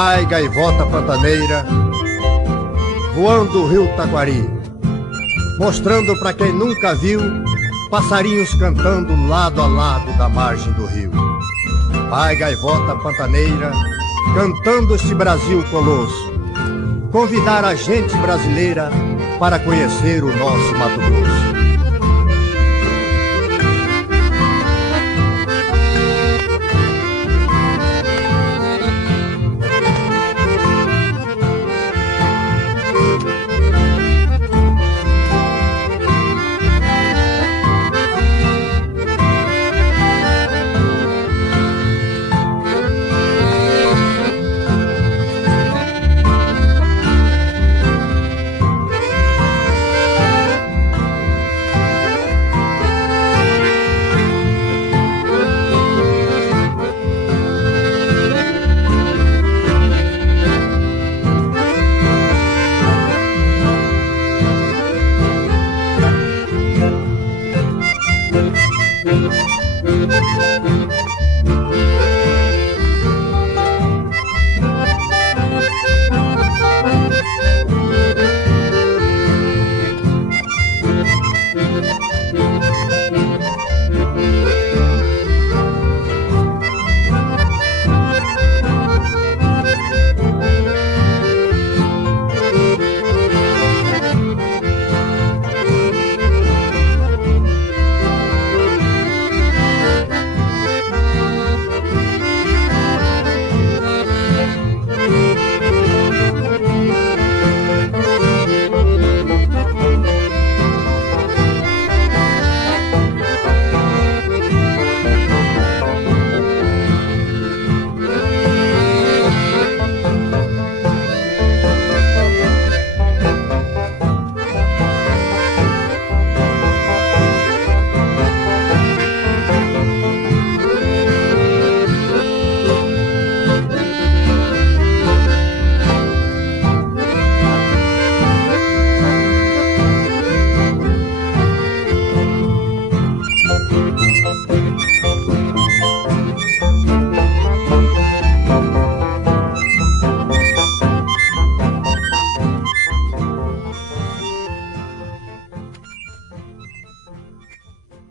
Vai, gaivota pantaneira, voando o rio Taquari, mostrando para quem nunca viu passarinhos cantando lado a lado da margem do rio. Vai, gaivota pantaneira, cantando este Brasil colosso, convidar a gente brasileira para conhecer o nosso Mato Grosso.